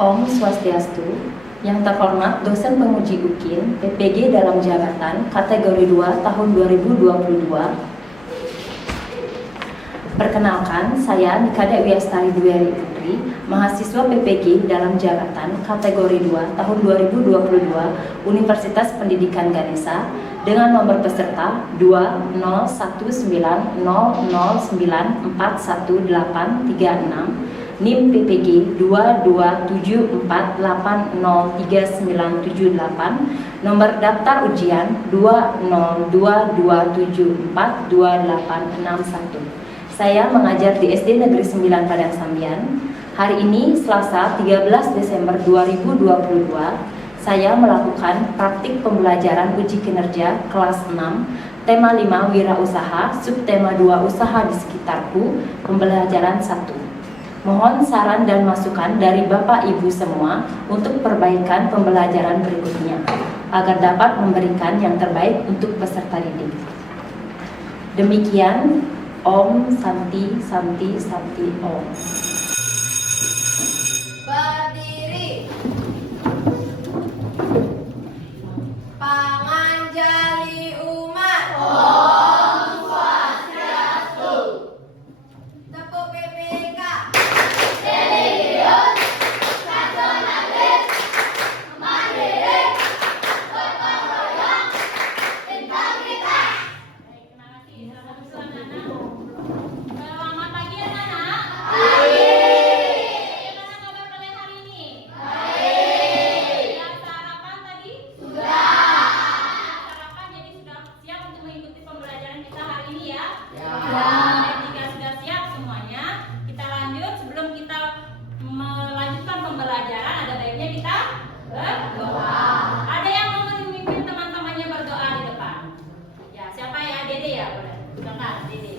Om Swastiastu. Yang terhormat dosen penguji UKIN PPG dalam jabatan kategori 2 tahun 2022. Perkenalkan, saya Nikada Wiastari Dwiari Putri, mahasiswa PPG dalam jabatan kategori 2 tahun 2022 Universitas Pendidikan Ganesha dengan nomor peserta 20190094186, NIM PPG 22748039978, nomor daftar ujian 20227428861. Saya mengajar di SD Negeri 9 Padang Sambian. Hari ini Selasa 13 Desember 2022, saya melakukan praktik pembelajaran uji kinerja kelas 6, tema 5 wirausaha, subtema 2 usaha di sekitarku, pembelajaran 1. Mohon saran dan masukan dari Bapak Ibu semua untuk perbaikan pembelajaran berikutnya, agar dapat memberikan yang terbaik untuk peserta didik. Demikian, Om Santi Santi Santi Om. Berdiri. Panganjali umat. Om Swastiastu. Tepuk PPK. Serius, nasionalis, mandiri, gotong royong, integritas. Baik, terima kasih. Selamat anak-anak. Selamat pagi anak-anak. Pagi. Bagaimana kabar kalian hari ini? Baik. Sudah sarapan tadi? Sudah. Sarapan, jadi sudah siap untuk mengikuti pembelajaran kita hari ini ya? Ya. Baik, jika sudah siap semuanya, kita lanjut. Sebelum kita melanjutkan pembelajaran, ada baiknya kita berdoa. Ada yang mau memimpin teman-temannya berdoa di depan? Ya, siapa ya? Dede ya? Boleh. Silakan, Dede.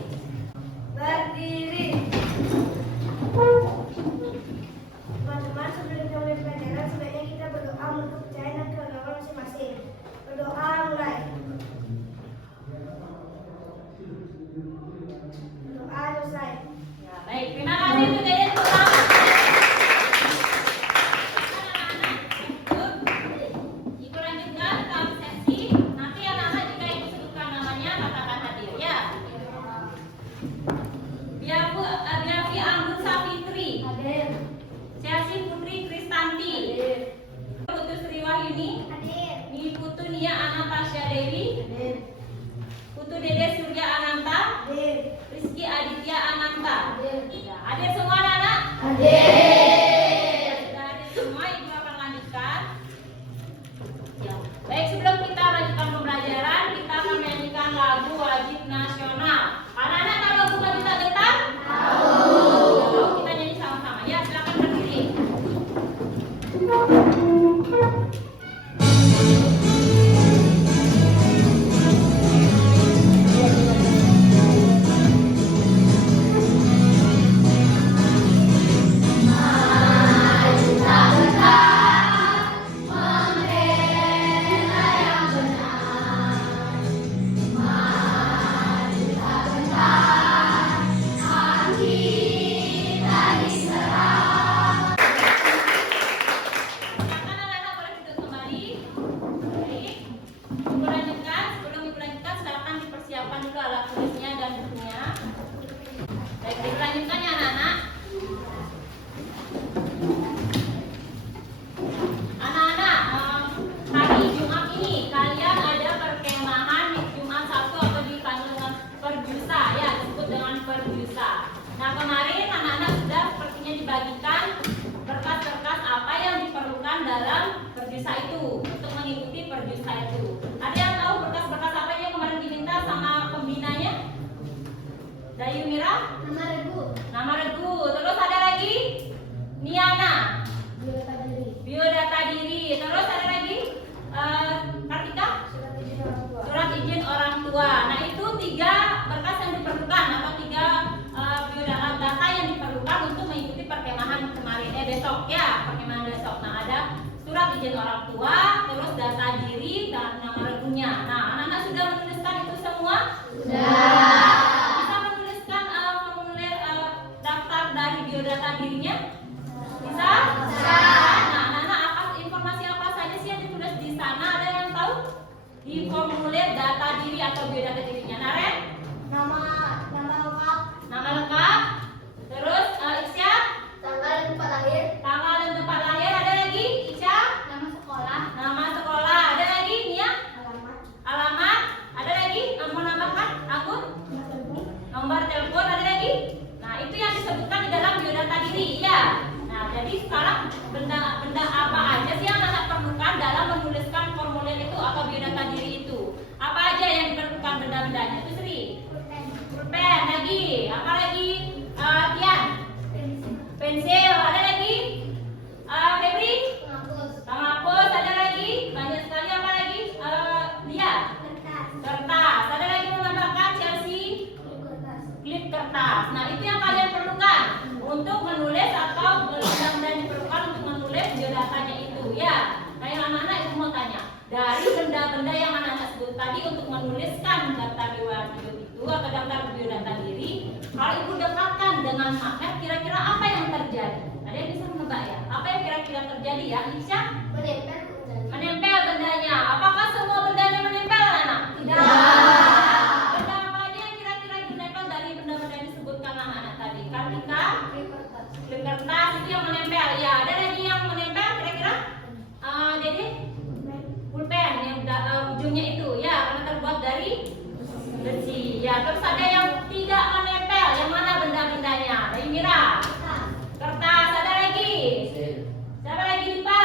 Berdiri. Teman-teman, sebelum kita mulai pelajaran, sebaiknya kita berdoa untuk percaya dan keagamaan masing-masing. Berdoa mulai. Berdoa selesai. Ya, baik. Terima kasih untuk Dede. Tepuk tangan. Ibu lanjutkan ke absensi. Nanti anak-anak jika ibu sebutkan namanya katakan hadir ya. Biafi Anggun Safitri. Hadir. Syasi Putri Kristanti. Putu Sri Wahyuni. Hadir. Ni Putu Nia Anastasia Dewi. Hadir. Putu Dede Surya Ananta. Hadir. Rizky Aditya Ananta. Hadir. Ya, hadir semua anak-anak? Hadir. Sudah hadir semua, ibu akan lanjutkan. Ya. Baik, sebelum kita lanjutkan pembelajaran, kita akan menyanyikan lagu wajib nasional. Anak-anak tahu lagu wajib tak getar? Tahu. Kita nyanyi sama-sama ya. Silakan berdiri. Silakan anak-anak boleh duduk kembali. Baik. Ibu lanjutkan. Sebelum ibu lanjutkan, silakan dipersiapkan dulu alat tulisnya dan bukunya. Baik, ibu lanjutkan ya anak-anak. Anak-anak, hari Jumat ini kalian ada perkemahan di Jumat Sabtu atau dipanggil dengan perjusa ya, disebut dengan perjusa. Nah, kemarin anak-anak sudah sepertinya dibagikan berkas-berkas apa yang diperlukan dalam perjusa itu untuk mengikuti perjusa itu. Ada yang tahu berkas-berkas apa yang kemarin diminta sama pembinanya? Dayu Mira? Nama Regu. Nama Regu. Terus ada lagi? Niana? Biodata diri. Biodata diri. Terus ada lagi? Kartika? Surat izin orang tua. Surat izin orang tua. Nah, itu 3 berkas yang diperlukan atau 3 biodata yang diperlukan untuk mengikuti perkemahan kemarin. Besok ya, perkemahan besok. Nah, ada surat izin orang tua, terus data diri dan nama regunya. Nah, anak-anak sudah menuliskan itu semua? Sudah. Bisa menuliskan formulir daftar dari biodata dirinya? Bisa? Bisa. data diri atau biodata dirinya. Naren? Nama lengkap, Nama lengkap. Terus Isya? tanggal dan tempat lahir, Tanggal dan tempat lahir. Ada lagi? Isya? nama sekolah, Nama sekolah. Ada lagi? Nia? alamat, Alamat. Ada lagi? Mau nambahkan? Akun? nomor telepon, Nomor telepon. Ada lagi? Nah, itu yang disebutkan di dalam biodata diri, ya. Nah, jadi sekarang benda apa aja sih yang anak perlukan dalam menuliskan formulir itu atau biodata diri itu? Apa aja yang diperlukan benda-bendanya? Itu Sri. Pulpen lagi. Apa lagi? Tian. Pensil. Ada lagi? Febri. Penghapus. Ada lagi? Banyak sekali. Apa lagi? Lia. Kertas. Ada lagi mau menambahkan? Chelsea. Klip kertas. Nah, itu yang kalian perlukan untuk menulis atau benda-benda yang diperlukan untuk menulis biodatanya itu, ya. Nah, yang anak-anak itu mau tanya, dari benda-benda yang anak-anak sebut tadi untuk menuliskan daftar riwayat hidup itu atau daftar biodata diri, kalau ibu dekatkan dengan magnet, kira-kira apa yang terjadi? Ada yang bisa menebak ya? Apa yang kira-kira terjadi ya, Isya? Menempel bendanya. Apakah semua bendanya menempel, anak? Tidak. Benda apa aja yang kira-kira menempel dari benda-benda yang disebutkan anak-anak tadi? Kartika, klip kertas itu yang menempel. Ya, ada lagi yang menempel kira-kira? Jadi pulpen yang ujungnya itu, ya, karena terbuat dari besi. Ya, terus ada yang tidak menempel. Yang mana benda-bendanya? Dari Mira. Kertas. Ada lagi? Siapa lagi Dipa?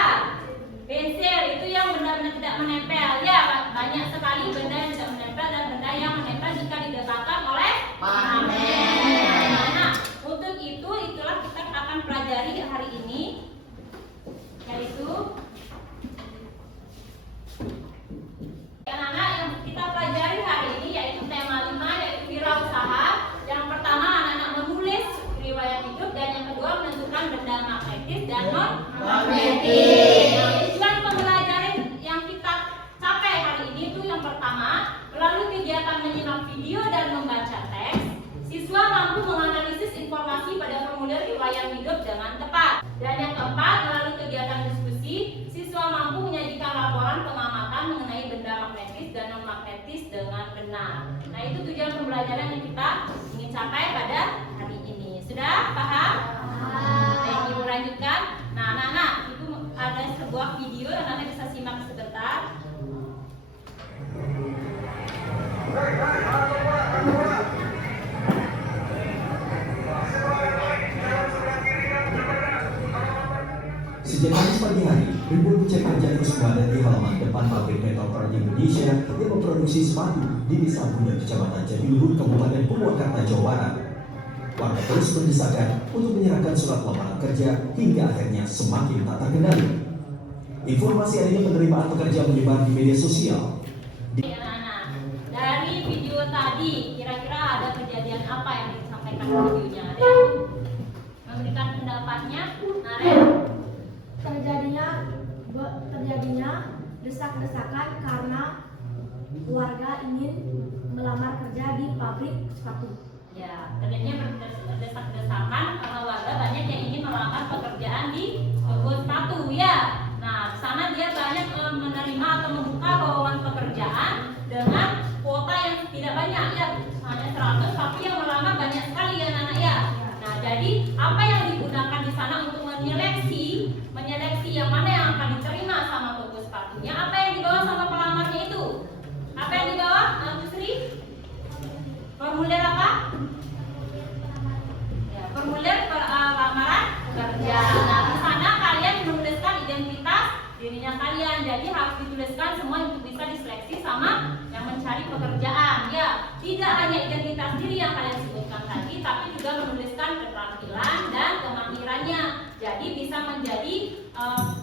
Pensil. Itu yang benda-benda tidak menempel. Ya, banyak sekali benda yang tidak menempel dan benda yang menempel jika didekatkan oleh magnet. Nah, untuk itulah kita akan pelajari hari ini, yaitu anak-anak yang kita pelajari hari ini yaitu tema 5, yaitu wirausaha. Yang pertama anak-anak menulis riwayat hidup dan yang kedua menentukan benda magnetis dan non magnetis. Nah, tujuan pembelajaran yang kita capai hari ini itu yang pertama, melalui kegiatan menyimak video dan membaca teks, siswa mampu menganalisis informasi pada formulir riwayat hidup dengan tepat. Dan yang keempat, melalui kegiatan diskusi, siswa mampu menyajikan laporan pengamatan mengenai benda magnetis dan non magnetis dengan benar. Nah, itu tujuan pembelajaran yang kita ingin capai pada hari ini. Sudah paham? Baik, ibu lanjutkan. Nah, anak-anak, itu ada sebuah video yang anak bisa simak sebentar. Sejak Kamis pagi hari, ribuan pencari kerja terus berada di halaman depan pabrik Metropart Indonesia yang memproduksi sepatu di Desa Bunda, Kecamatan Jatiluhur, Kabupaten Purwakarta, Jawa Barat. Warga terus berdesakan untuk menyerahkan surat lamaran kerja hingga akhirnya semakin tak terkendali. Informasi adanya penerimaan pekerja menyebar di media sosial. Anak-anak, dari video tadi kira-kira ada kejadian apa yang disampaikan di videonya? Ada yang memberikan pendapatnya? Naren? terjadinya desak-desakan karena warga ingin melamar kerja di pabrik sepatu. Ya, terjadinya berdesak-desakan karena warga banyak yang ingin melamar pekerjaan di toko sepatu, ya. Nah, di sana dia banyak menerima atau membuka lowongan pekerjaan dengan kuota yang tidak banyak, ya, hanya 100, tapi yang melamar banyak sekali, ya, anak-anak, ya. Nah, jadi apa yang digunakan di sana untuk menyeleksi yang mana yang akan diterima sama toko sepatunya? Apa yang dibawa sama pelamarnya itu? Apa yang dibawa, Bu Sri? Formulir apa? Ya, formulir lamaran kerja. Nah, di sana kalian menuliskan identitas dirinya kalian. Jadi harus dituliskan semua untuk bisa diseleksi sama yang mencari pekerjaan. Ya, tidak hanya identitas diri yang kalian sebutkan tadi, tapi juga menuliskan keterampilan dan kemahirannya. Jadi bisa menjadi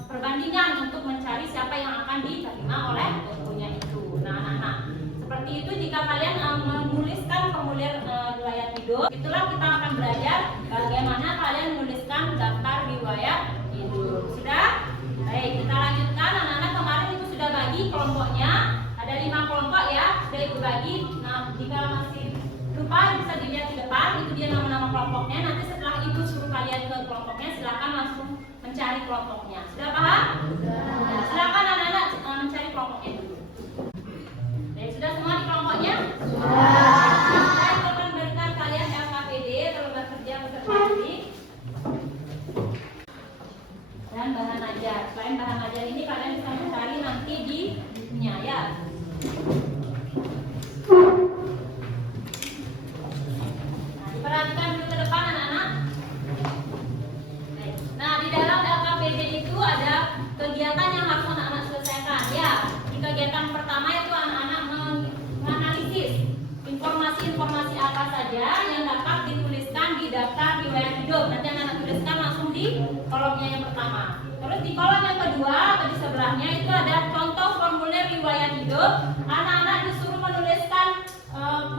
perbandingan untuk mencari siapa yang akan diterima oleh tokonya itu. Nah, anak-anak, seperti itu jika kalian menuliskan formulir riwayat hidup, itulah kita akan belajar bagaimana kalian menuliskan daftar riwayat hidup. Sudah? Baik, kita lanjutkan. Anak-anak, kemarin ibu sudah bagi kelompoknya. Ada 5 kelompok, ya. Sudah ibu bagi. Nah, jika masih lupa bisa dilihat di depan. Itu dia nama-nama kelompoknya. Nanti setelah ibu suruh kalian ke kelompoknya, silakan langsung mencari kelompoknya. Sudah paham? Sudah. Silakan anak-anak mencari kelompoknya dulu. Baik, sudah semua Nah, diperhatikan dulu ke depan anak-anak. Nah, di dalam LKPD itu ada kegiatan yang harus anak-anak selesaikan. Ya, di kegiatan pertama itu anak-anak menganalisis informasi-informasi apa saja yang dapat dituliskan di daftar riwayat hidup. Nanti anak-anak tuliskan langsung di kolomnya yang pertama. Terus di kolom yang kedua atau di sebelahnya itu ada contoh formulir riwayat hidup. Anak-anak disuruh menuliskan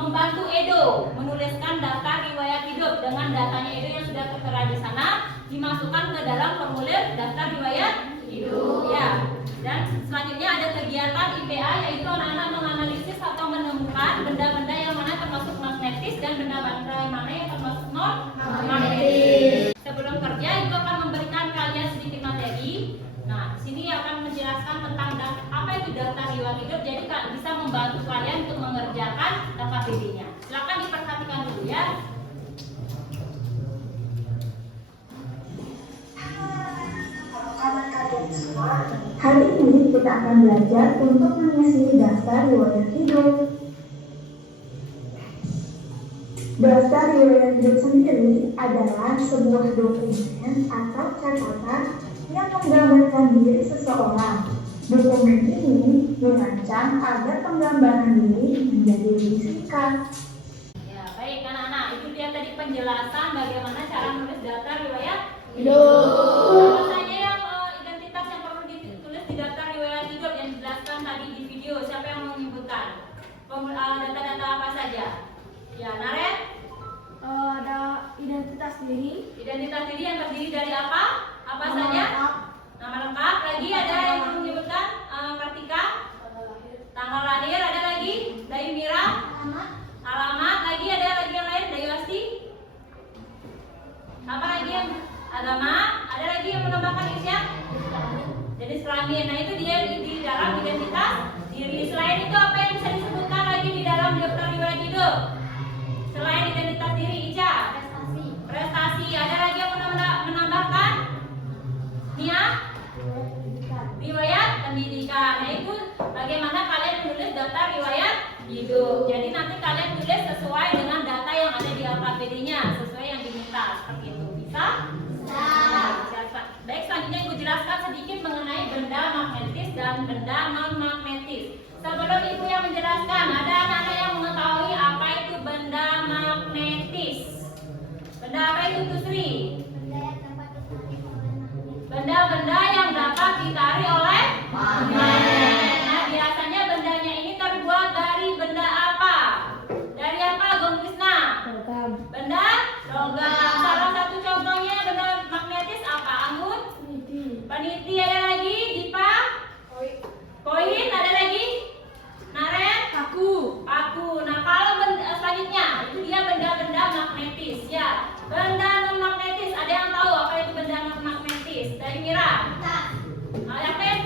membantu Edo menuliskan daftar riwayat hidup dengan datanya Edo yang sudah tertera di sana dimasukkan ke dalam formulir daftar riwayat hidup. Ya. Dan selanjutnya ada kegiatan IPA, yaitu anak-anak menganalisis atau menemukan benda-benda yang mana termasuk magnetis dan benda-benda yang mana yang termasuk non magnetis. Sebelum kerja itu akan memberikan kalian sedikit materi. Nah, di sini akan menjelaskan tentang apa itu daftar riwayat hidup. Jadi bisa membantu kalian untuk mengerjakan LKPD-nya. Silakan diperhatikan dulu ya. Hari ini kita akan belajar untuk mengisi daftar riwayat hidup. Daftar riwayat hidup sendiri adalah sebuah dokumen atau catatan yang menggambarkan diri seseorang. Dokumen ini dirancang agar penggambaran diri menjadi lebih singkat. Ya, baik anak-anak, itu dia tadi penjelasan bagaimana cara menulis daftar riwayat hidup. Apa saja yang identitas yang perlu ditulis di daftar riwayat hidup yang dijelaskan tadi di video? Siapa yang mau menyebutkan? Data-data apa saja? Ya, Naren? Ada identitas diri. Identitas diri yang terdiri dari apa? Apa saja? Nama lengkap. Lagi ada yang mau menyebutkan? Kartika? Tanggal lahir. Ada lagi? Dayu Mira? Alamat. Lagi ada lagi yang lain? Dayu Asti? Apa lagi yang agama? Ada lagi yang menambahkan isya? Jenis kelamin. Nah, itu dia di dalam identitas diri. Selain itu apa yang bisa disebutkan lagi di dalam daftar riwayat hidup? Selain identitas diri, Ica? Prestasi. Ada lagi yang menambahkan? Nia? Riwayat pendidikan. Nah, itu bagaimana kalian menulis daftar riwayat hidup. Jadi nanti kalian tulis sesuai dengan data yang ada di LKPD-nya, sesuai yang diminta. Seperti itu. Bisa? Bisa. Baik, selanjutnya Ibu jelaskan sedikit mengenai benda magnetis dan benda non-magnetis. Sebelum Ibu yang menjelaskan, ada anak-anak yang mengetahui apa itu benda magnetis. Benda apa itu, Tusri? Benda-benda yang dapat ditarik oleh magnet. Nah, biasanya bendanya ini terbuat dari benda apa? Dari apa, Gong Krisna? Logam. Benda logam. Salah satu contohnya benda magnetis apa? Anggun? Peniti. Ada lagi? Dipa? Koin. Ada lagi? Naren? Paku. Nah, kalau selanjutnya itu dia benda-benda magnetis ya. Benda non magnetis. Ada yang tahu apa itu benda non magnetis? Dari Mira? Apa yang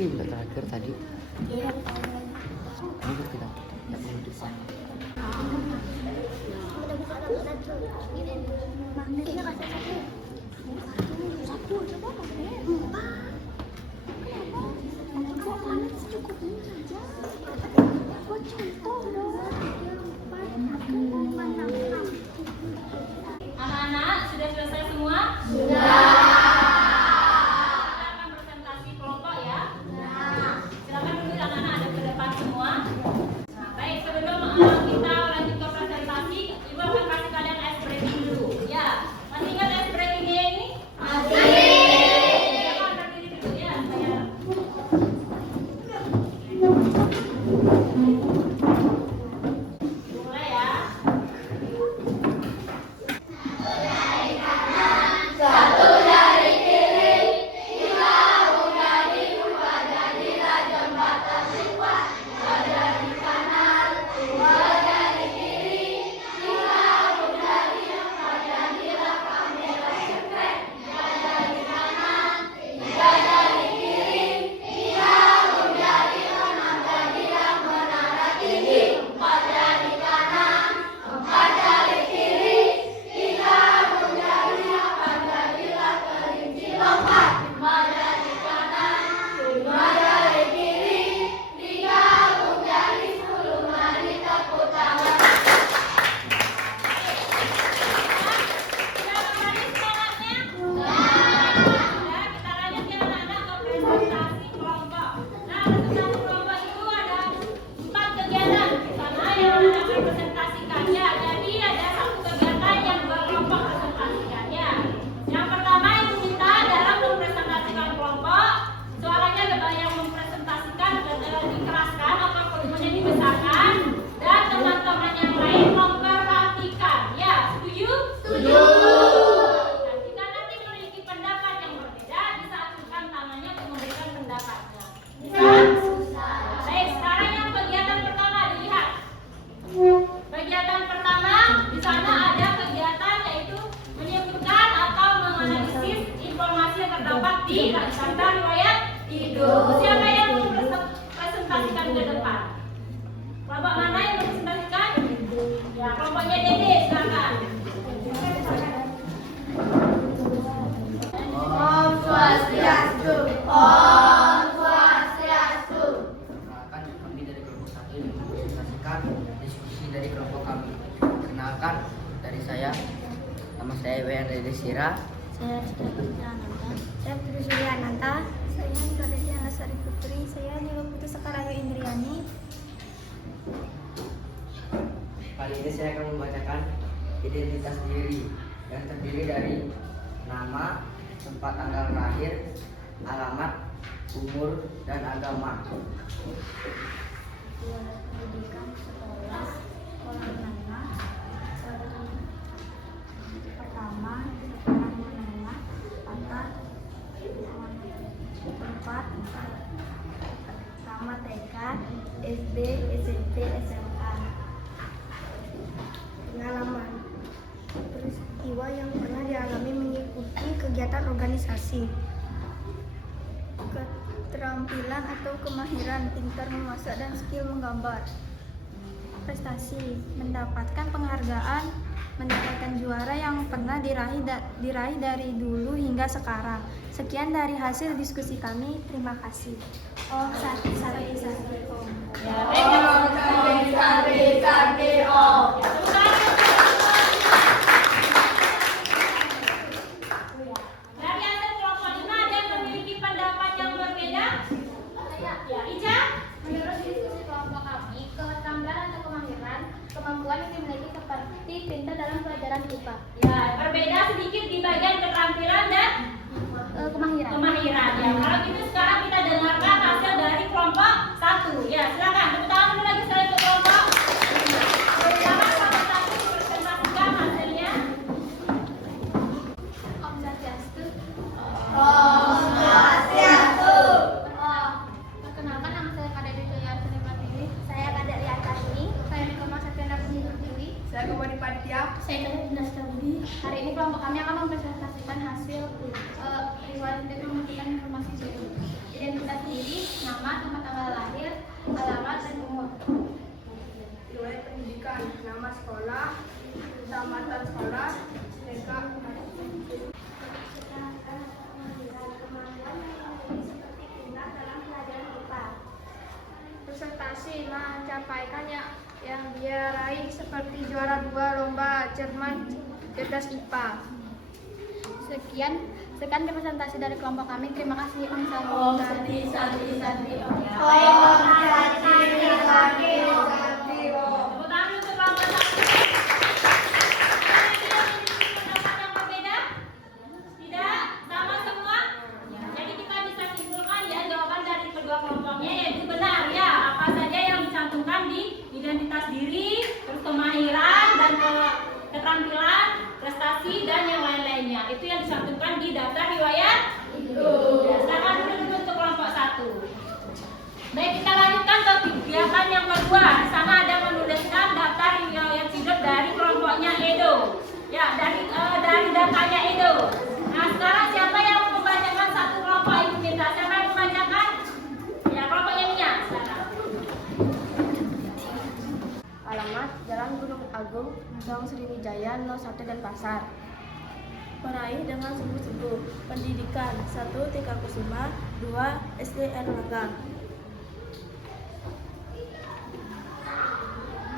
Ini udah terakhir tadi. Ini kita tidak mau depan. Magnetnya kasih satu coba pakai 4. Kok magnet secukupnya saja? Buat contoh dong. Anak-anak sudah selesai semua? Sudah. Kita akan presentasi kelompok ya. Silakan dulu anak-anak ada ke depan semua. Nah, baik, sebelum kita lanjut ke presentasi, Ibu akan kasih kalian ice breaking dulu. Ya, masih ingat ice breakingnya ini? Masih. Silakan berdiri dulu ya. Mulai ya. di kata riwayat hidup. Siapa yang mau presentasikan ke depan? Kelompok mana yang mau presentasikan? Ya, kelompoknya Dede, silakan. Om Swastiastu. Om Swastiastu. Perkenalkan, kami dari kelompok 1 yang mempresentasikan diskusi dari kelompok kami. Perkenalkan, dari saya, nama saya Iwan Dede Sira. Saya Putri Suryananta. Saya Nikodesiana Lestari Putri. Saya Nilo Putri Sekarayu Indriani. Kali ini saya akan membacakan identitas diri yang terdiri dari nama, tempat tanggal lahir, alamat, umur, dan agama. Pendidikan sekolah menengah. Pertama, sekolah menengah atas tempat pertama TK, SD, SMP, SMA. Pengalaman peristiwa yang pernah dialami mengikuti kegiatan organisasi. Keterampilan atau kemahiran, pintar memasak dan skill menggambar. Prestasi, mendapatkan penghargaan, mendapatkan juara yang pernah diraih dari dulu hingga sekarang. Sekian dari hasil diskusi kami. Terima kasih. Om Santi Santi Santi Om. Dari hasil kelompok 5 ada yang memiliki pendapat yang berbeda? Ya, Ica? Menurut diskusi kelompok kami, keterampilan atau kemahiran, kemampuan yang dimiliki seperti pintar dalam pelajaran IPA. Ya, berbeda sedikit di bagian keterampilan dan Kemahiran. kemahiran. Ya, kalau gitu sekarang kita dengarkan hasil dari kelompok 1. Ya, silakan. Tepuk tangan dulu lagi sekali untuk kelompok. Silakan kelompok 1 presentasikan hasilnya. Om Swastiastu. Perkenalkan, nama saya Kak Dede Joyar Sri. Saya Kak Dede Liatani. Saya di kelompok 1 yang Tiwi. Saya Kembali Padya. Saya Kak Dinas Tabudi. Hari ini kelompok kami akan mempresentasikan hasil riwayat dan memberikan informasi identitas diri, nama, tempat tanggal lahir, alamat, dan umur. Riwayat pendidikan, nama sekolah, kecamatan sekolah, TK. Presentasi mencapaikan yang dia raih seperti juara 2 lomba cermat cerdas IPA. Sekian representasi dari kelompok kami. Terima kasih. Om Santi. Om Santi, Santi, Santi, Om ya. Om Santi, Santi, Om. Tepuk tangan untuk kelompok satu. Ada yang memiliki pendapat yang berbeda? Tidak? Sama semua? Jadi kita bisa simpulkan ya jawaban dari kedua kelompoknya yaitu benar ya. Apa saja yang dicantumkan di identitas diri, terus kemahiran dan keterampilan, prestasi dan yang lain-lainnya. Itu yang dicantumkan di daftar riwayat itu. Silakan dulu untuk kelompok 1. Baik, kita lanjutkan ke kegiatan yang kedua. Di sana ada menuliskan daftar riwayat hidup dari kelompoknya Edo. Ya, dari datanya Edo. Nah, sekarang siapa yang mau membacakan satu kelompok Ibu minta? Siapa yang membacakan? Ya, kelompoknya Nia. Silakan. Alamat Jalan Gunung Agung, Gang Sriwijaya 01 Denpasar. Peraih dengan sungguh-sungguh. Pendidikan 1 Tika Kusuma, 2 SD Erlangga.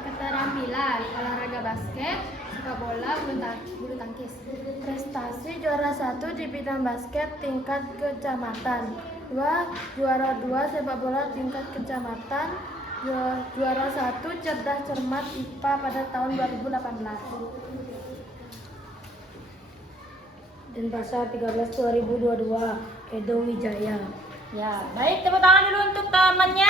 Keterampilan olahraga basket, sepak bola, bulu tangkis. Prestasi juara 1 di bidang basket tingkat kecamatan. 2 juara 2 sepak bola tingkat kecamatan. Juara 1 cerdas cermat IPA pada tahun 2018. Denpasar 13 2022, Edo Wijaya. Ya, baik, tepuk tangan dulu untuk temannya.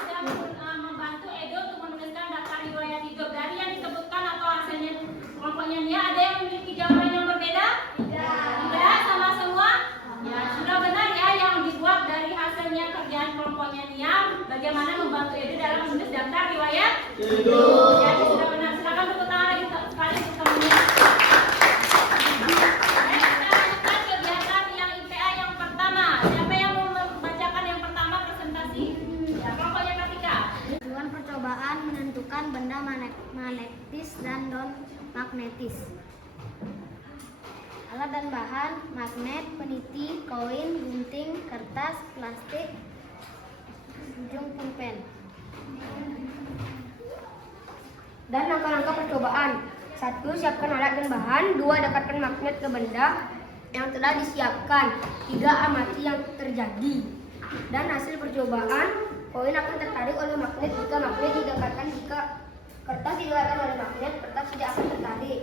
Sudah membantu Edo untuk menuliskan daftar riwayat hidup. Dari yang disebutkan atau hasilnya kelompoknya Nia, ada yang memiliki jawaban yang berbeda? Tidak, sama semua? Ya, sudah benar ya yang dibuat dari hasilnya kerjaan kelompoknya Nia. Bagaimana membantu Edo dalam menulis daftar riwayat hidup. Ya, sudah benar. Silakan tepuk tangan lagi sekali untuk temannya. Kegiatan yang IPA yang pertama. Siapa yang mau membacakan yang pertama presentasi? Ya, kelompoknya Kartika. Tujuan percobaan menentukan benda magnetis dan non-magnetis. Alat dan bahan: magnet, peniti, koin, gunting, kertas, plastik, ujung pulpen. Dan langkah-langkah percobaan. 1. Siapkan alat dan bahan. 2. Dekatkan magnet ke benda yang telah disiapkan. 3. Amati yang terjadi. Dan hasil percobaan, koin akan tertarik oleh magnet jika magnet didekatkan. Jika kertas didekatkan oleh magnet, kertas tidak akan tertarik.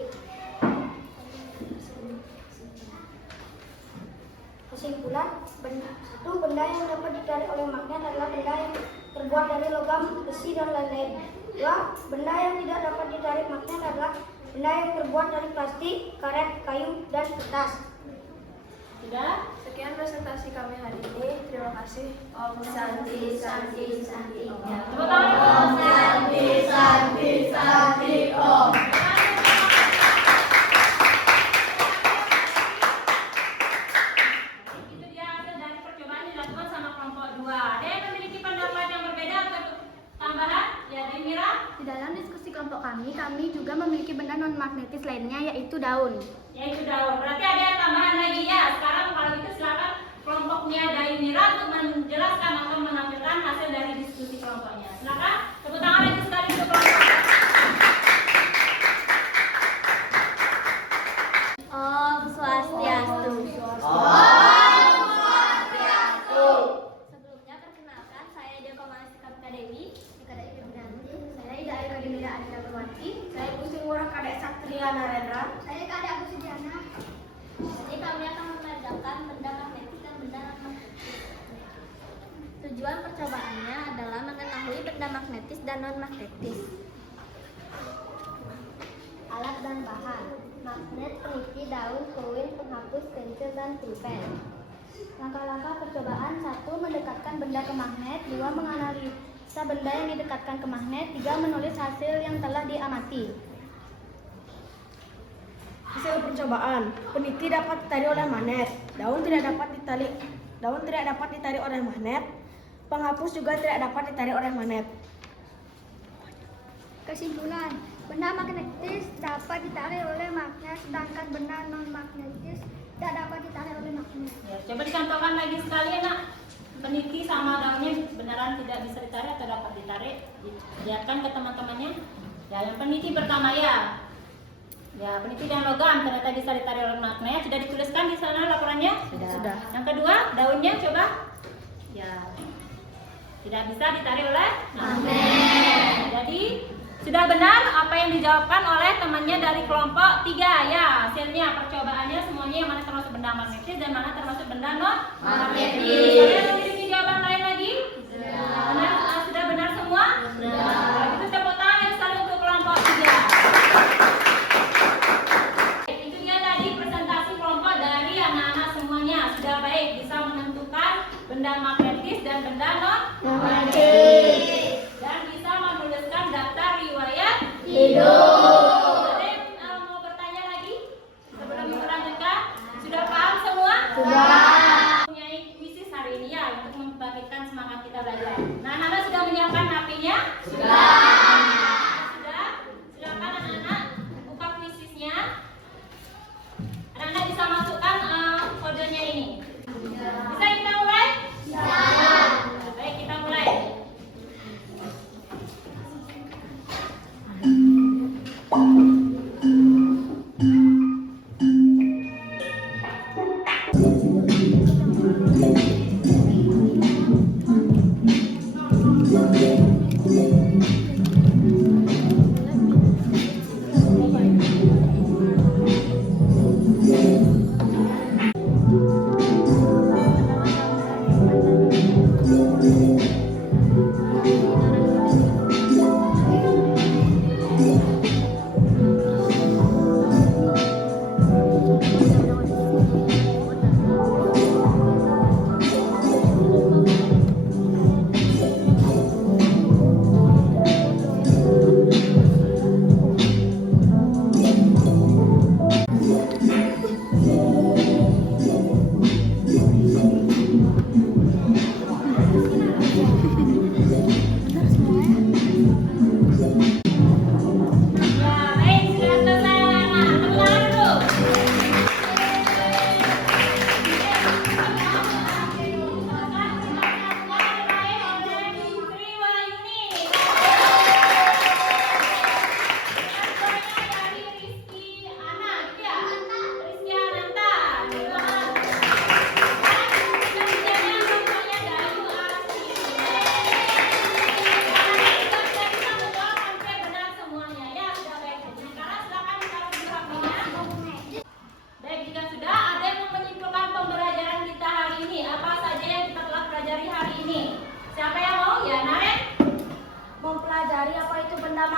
Kesimpulan, 1. Benda yang dapat ditarik oleh magnet adalah benda yang terbuat dari logam, besi, dan lain-lain. 2. Benda yang tidak dapat ditarik magnet adalah benda yang terbuat dari plastik, karet, kayu, dan kertas. Sudah? Sekian presentasi kami hari ini. Terima kasih. Om Santi, Santi, Santi. Ya, tepuk Om tangan. Santi, Santi, Santi, Om. Itu dia hasil dari percobaan dilakukan sama kelompok 2. Ada yang memiliki pendapat yang berbeda atau tambahan? Ya, dari Mira. Di dalam diskusi kelompok kami juga memiliki benda non-magnetis lainnya, yaitu daun. Yaitu daun. Berarti ada yang tambahan lagi ya. Sekarang kalau gitu silakan kelompoknya dari Mira untuk menjelaskan atau menampilkan hasil dari diskusi kelompoknya. Silakan. Tepuk tangan lagi sekali untuk kelompok. Om Swastiastu. Sebelumnya perkenalkan, saya Ida Komasikap Kadewi, Kadek Febranti. Saya Ida Ayu Dimira Adina Permati. Saya Bu Singurah Kadek Satria Narendra. Saya Kadek Agus Sudiana. Jadi kami akan membedakan benda magnetis dan benda non-magnetis. Tujuan percobaannya adalah mengetahui benda magnetis dan non-magnetis. Alat dan bahan: magnet, peniti, daun, koin, penghapus, pensil, dan pulpen. Langkah-langkah percobaan: 1. Mendekatkan benda ke magnet. 2. Menganalisa benda yang didekatkan ke magnet. 3. Menulis hasil yang telah diamati. Hasil percobaan, peniti dapat ditarik oleh magnet, daun tidak dapat ditarik oleh magnet, penghapus juga tidak dapat ditarik oleh magnet. Kesimpulan, benda magnetis dapat ditarik oleh magnet, sedangkan benda non-magnetis tidak dapat ditarik oleh magnet. Ya, coba dicontohkan lagi sekali ya nak. Peniti sama daunnya beneran tidak bisa ditarik atau dapat ditarik? Lihatkan ke teman-temannya. Ya, yang peniti pertama ya. Ya, peniti dan logam ternyata bisa ditarik oleh magnet. Sudah dituliskan di sana laporannya? Sudah. Yang kedua, daunnya coba. Ya, tidak bisa ditarik oleh magnet. Jadi sudah benar apa yang dijawabkan oleh temannya dari kelompok 3 ya. Hasilnya percobaannya semuanya yang mana termasuk benda magnetis dan mana termasuk benda non magnetis. Ada yang memiliki jawaban lain lagi? Benar, sudah benar semua? Kalau gitu tepuk tangan yang sekali untuk kelompok 3. Itu dia tadi presentasi kelompok dari anak-anak semuanya. Sudah baik bisa menentukan benda magnetis dan benda non magnetis. Dan bisa menuliskan daftar riwayat hidup. Ada yang mau bertanya lagi sebelum kita lanjutkan? Sudah paham semua? Sudah. Mempunyai kuisis hari ini ya untuk membangkitkan semangat kita belajar. Nah, anak-anak sudah menyiapkan HP-nya? Sudah. Sudah. Silakan anak-anak buka kuisisnya. Anak-anak bisa masukkan kodenya ini. Bisa kita mulai? Bisa. Baik, kita mulai.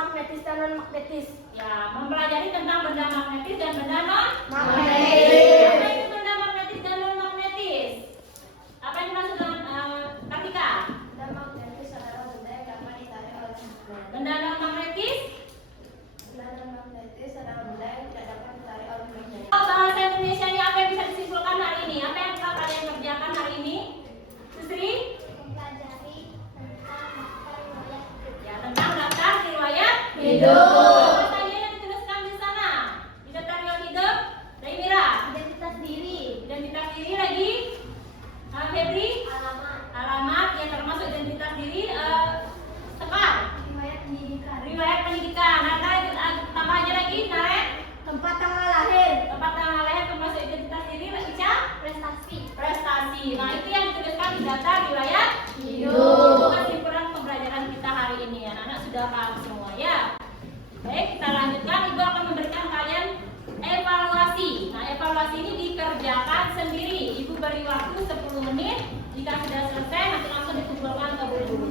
magnetis dan non-magnetis. Ya, mempelajari tentang benda magnetis dan benda non-magnetis. Apa itu benda magnetis dan non-magnetis? Apa yang dimaksud dengan Kartika? Benda magnetis adalah benda yang dapat ditarik oleh magnet. Benda non-magnetis? Benda non-magnetis adalah benda yang tidak dapat ditarik oleh magnet. Bahasa Indonesia-nya apa yang bisa disimpulkan hari ini? Apa yang telah kalian kerjakan hari ini? Susri? Mempelajari tentang daftar riwayat hidup. Ya, tentang daftar riwayat Hidup. Apa saja yang dituliskan di sana? Di daftar riwayat hidup? Dari Mira? Identitas diri. Identitas diri lagi? Febri? Alamat. Alamat, ya termasuk identitas diri. Sekar? Riwayat pendidikan. Riwayat pendidikan. Ada tambahannya lagi, Naren? Tempat tanggal lahir. Tempat tanggal lahir termasuk identitas diri, Ica? Prestasi. Prestasi. Nah, itu yang dituliskan di daftar riwayat Hidup. Itu kesimpulan pembelajaran kita hari ini. Anak-anak sudah paham semua ya. Baik, kita lanjutkan. Ibu akan memberikan kalian evaluasi. Nah, evaluasi ini dikerjakan sendiri. Ibu beri waktu 10 menit. Jika sudah selesai, nanti langsung dikumpulkan ke guru.